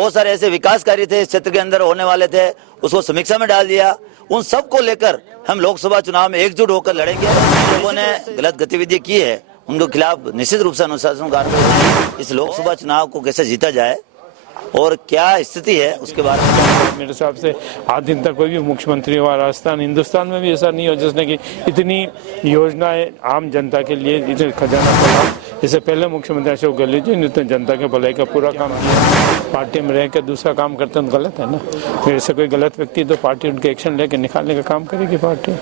बहुत सारे ऐसे विकास कार्य थे इस क्षेत्र के अंदर होने वाले थे, उसको समीक्षा में डाल दिया। उन सब को लेकर हम लोकसभा चुनाव में एकजुट होकर लड़ेंगे। लोगों ने गलत गतिविधि की है, उनके खिलाफ निश्चित रूप से अनुशासन कार्रवाई। इस लोकसभा चुनाव को कैसे जीता जाए और क्या स्थिति है उसके बारे में मेरे हिसाब से आज दिन तक कोई भी मुख्यमंत्री हुआ राजस्थान हिंदुस्तान में भी ऐसा नहीं हो जिसने कि इतनी योजनाएं आम जनता के लिए इतने खजाना खोला। इससे पहले मुख्यमंत्री अशोक गहलोत जी ने तो जनता के भलाई का पूरा काम किया। पार्टी में रह कर दूसरा काम करते हैं तो गलत है ना। फिर ऐसे कोई गलत व्यक्ति तो पार्टी उनके एक्शन लेकर निकालने का काम करेगी पार्टी।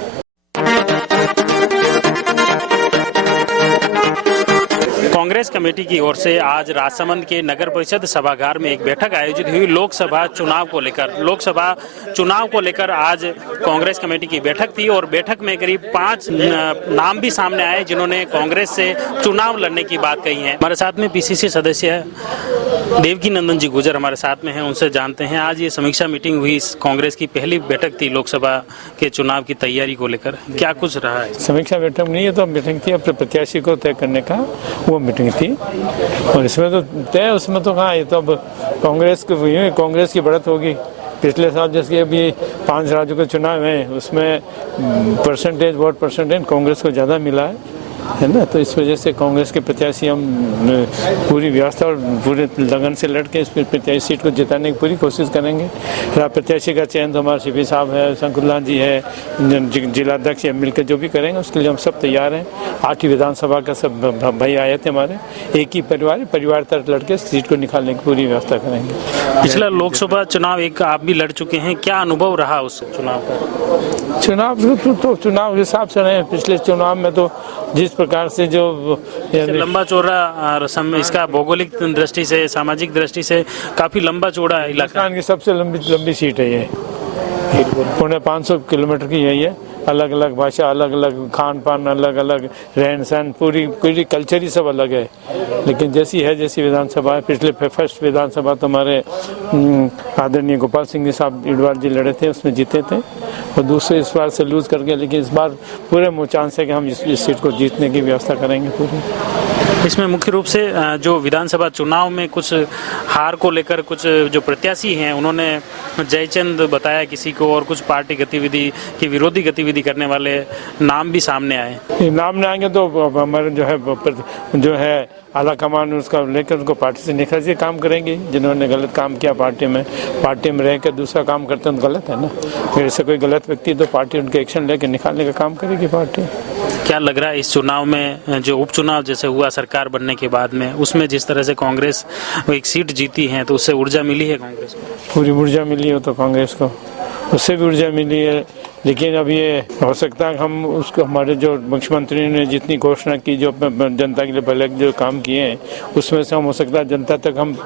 कांग्रेस कमेटी की ओर से आज राजसमंद के नगर परिषद सभागार में एक बैठक आयोजित हुई। लोकसभा चुनाव को लेकर आज कांग्रेस कमेटी की बैठक थी और बैठक में करीब 5 नाम भी सामने आए जिन्होंने कांग्रेस से चुनाव लड़ने की बात कही है। हमारे साथ में पीसीसी सदस्य देवकी नंदन जी गुजर हमारे साथ में हैं, उनसे जानते हैं आज ये समीक्षा मीटिंग हुई। कांग्रेस की पहली बैठक थी लोकसभा के चुनाव की तैयारी को लेकर, क्या कुछ रहा है? समीक्षा बैठक नहीं है तो मीटिंग थी अपने प्रत्याशी को तय करने का, वो मीटिंग थी। और इसमें तो तय उसमें तो कहाँ, ये तो अब कांग्रेस की बढ़त होगी। पिछले साल जैसे अभी 5 राज्यों के चुनाव हैं उसमें वोट परसेंटेज कांग्रेस को ज़्यादा मिला है ना। तो इस वजह से कांग्रेस के प्रत्याशी हम पूरी व्यवस्था और पूरे लगन से लड़के इस प्रत्याशी सीट को जिताने की पूरी कोशिश करेंगे। प्रत्याशी का चयन तो हमारे सीपी साहब है, शंकुरलाल जी है, जिलाध्यक्ष मिलकर जो भी करेंगे उसके लिए हम सब तैयार हैं। 8वीं विधानसभा का सब भाई आए थे हमारे, एक ही परिवार तक लड़के सीट को निकालने की पूरी व्यवस्था करेंगे। पिछला लोकसभा चुनाव एक आप भी लड़ चुके हैं, क्या अनुभव रहा उस चुनाव का? चुनाव के हिसाब से रहे। पिछले चुनाव में तो जिस प्रकार से जो लंबा चौड़ा इसका भौगोलिक दृष्टि से, सामाजिक दृष्टि से काफी लंबा चौड़ा इलाका की सबसे लंबी सीट है ये, 550 किलोमीटर की है ये। अलग अलग भाषा, अलग अलग खान पान, अलग अलग रहन सहन, पूरी कल्चर ही सब अलग है। लेकिन जैसी विधानसभा है, पिछले फर्स्ट विधानसभा तो हमारे आदरणीय गोपाल सिंह जी साहब इडवाल जी लड़े थे, उसमें जीते थे और दूसरे इस बार से लूज कर गए। लेकिन इस बार पूरे चांस है कि हम इस सीट को जीतने की व्यवस्था करेंगे पूरी। इसमें मुख्य रूप से जो विधानसभा चुनाव में कुछ हार को लेकर कुछ जो प्रत्याशी हैं उन्होंने जयचंद बताया किसी को, और कुछ पार्टी गतिविधि की विरोधी गतिविधि करने वाले नाम भी सामने आए। नाम नहीं आएंगे तो हमारे जो है आला कमान उसका लेकर उनको पार्टी से निकाल के काम करेंगे। जिन्होंने गलत काम किया पार्टी में रहकर दूसरा काम करते हैं तो गलत है ना। फिर ऐसे कोई गलत व्यक्ति तो पार्टी उनके एक्शन लेकर निकालने का काम करेगी पार्टी। क्या लग रहा है इस चुनाव में जो उपचुनाव जैसे हुआ सरकार बनने के बाद में, उसमें जिस तरह से कांग्रेस एक सीट जीती है तो उससे ऊर्जा मिली है कांग्रेस को? पूरी ऊर्जा मिली हो तो कांग्रेस को, उससे भी ऊर्जा मिली है। लेकिन अब ये हो सकता है हम उसको, हमारे जो मुख्यमंत्री ने जितनी घोषणा की, जो जनता के लिए भले जो काम किए हैं उसमें से हम हो सकता है जनता तक हम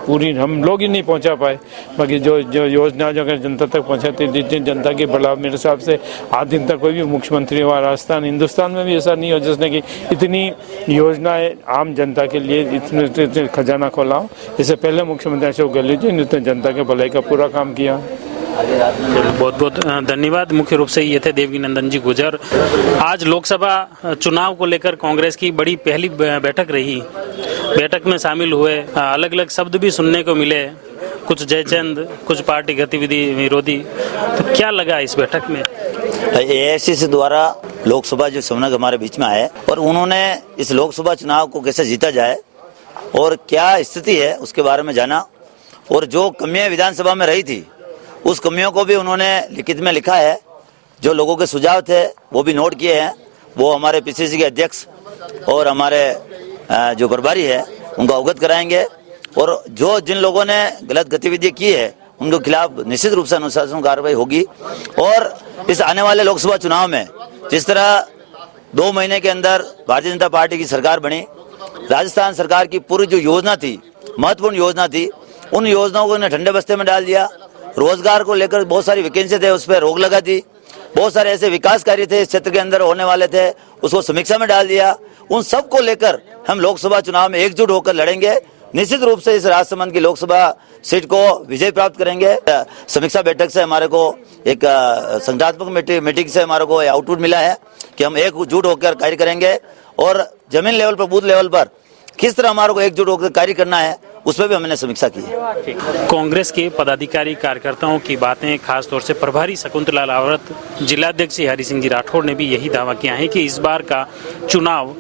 लोग ही नहीं पहुंचा पाए। बाकी जो योजना जो अगर जनता तक पहुंचाती जितनी जनता की भला, मेरे हिसाब से आज दिन तक कोई भी मुख्यमंत्री हुआ राजस्थान हिंदुस्तान में भी ऐसा नहीं हो जिसने कि इतनी योजनाएं आम जनता के लिए इतने खजाना खोला हो। इससे पहले मुख्यमंत्री अशोक गहलोत जी ने तो जनता के भलाई का पूरा काम किया। बहुत बहुत धन्यवाद। मुख्य रूप से ये थे देवकी नंदन जी गुजर। आज लोकसभा चुनाव को लेकर कांग्रेस की बड़ी पहली बैठक रही। बैठक में शामिल हुए अलग अलग शब्द भी सुनने को मिले, कुछ जयचंद, कुछ पार्टी गतिविधि विरोधी। तो क्या लगा इस बैठक में? एआईसीसी द्वारा लोकसभा जो समन्वयक हमारे बीच में आए और उन्होंने इस लोकसभा चुनाव को कैसे जीता जाए और क्या स्थिति है उसके बारे में जाना, और जो कमियां विधानसभा में रही थी उस कमियों को भी उन्होंने लिखित में लिखा है। जो लोगों के सुझाव थे वो भी नोट किए हैं, वो हमारे पीसीसी के अध्यक्ष और हमारे जो प्रभारी है उनको अवगत कराएंगे। और जो जिन लोगों ने गलत गतिविधि की है उनके खिलाफ निश्चित रूप से अनुशासन कार्रवाई होगी। और इस आने वाले लोकसभा चुनाव में जिस तरह 2 महीने के अंदर भारतीय जनता पार्टी की सरकार बनी, राजस्थान सरकार की पूरी जो योजना थी, महत्वपूर्ण योजना थी, उन योजनाओं को इन्हें ठंडे बस्ते में डाल दिया। रोजगार को लेकर बहुत सारी वैकेंसी थे, उस पर रोक लगा दी। बहुत सारे ऐसे विकास कार्य थे इस क्षेत्र के अंदर होने वाले थे, उसको समीक्षा में डाल दिया। उन सब को लेकर हम लोकसभा चुनाव में एकजुट होकर लड़ेंगे। निश्चित रूप से इस राजसमंद की लोकसभा सीट को विजय प्राप्त करेंगे। समीक्षा बैठक से हमारे को एक संगठनात्मक मीटिंग से हमारे को आउटपुट मिला है कि हम एकजुट होकर कार्य करेंगे और जमीन लेवल पर, बूथ लेवल पर किस तरह हमारे को एकजुट होकर कार्य करना है उस पर भी हमने समीक्षा की है। कांग्रेस के पदाधिकारी कार्यकर्ताओं की बातें, खासतौर से प्रभारी शकुंतला लावरत, जिलाध्यक्ष हरि सिंह जी राठौड़ ने भी यही दावा किया है कि इस बार का चुनाव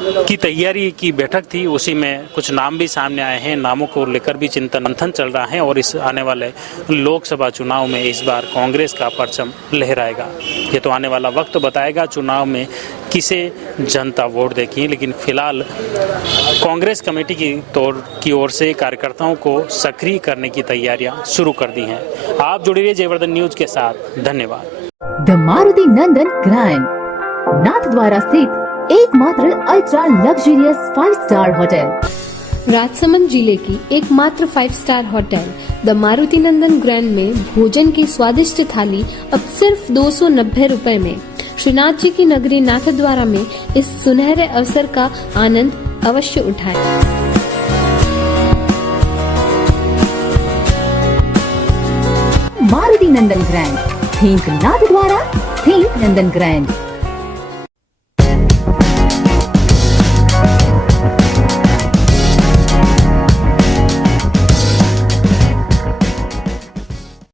की तैयारी की बैठक थी, उसी में कुछ नाम भी सामने आए हैं। नामों को लेकर भी चिंतन मंथन चल रहा है और इस आने वाले लोकसभा चुनाव में इस बार कांग्रेस का परचम लहराएगा। ये तो आने वाला वक्त बताएगा चुनाव में किसे जनता वोट देगी, लेकिन फिलहाल कांग्रेस कमेटी की ओर से कार्यकर्ताओं को सक्रिय करने की तैयारियां शुरू कर दी हैं। आप जुड़े रहिए जयवर्धन न्यूज के साथ। धन्यवाद। The Maruti Nandan grand, Nathdwara स्थित एकमात्र ultra luxurious 5 star hotel. Rajsamand जिले की एकमात्र 5 star hotel the Maruti Nandan grand में भोजन की स्वादिष्ट थाली अब सिर्फ 290 रुपए में। श्रीनाथ जी की नगरी नाथद्वारा में इस सुनहरे अवसर का आनंद अवश्य उठाएं। मारुति नंदन ग्रैंड, थिंक नाथद्वारा, थिंक नंदन ग्रैंड।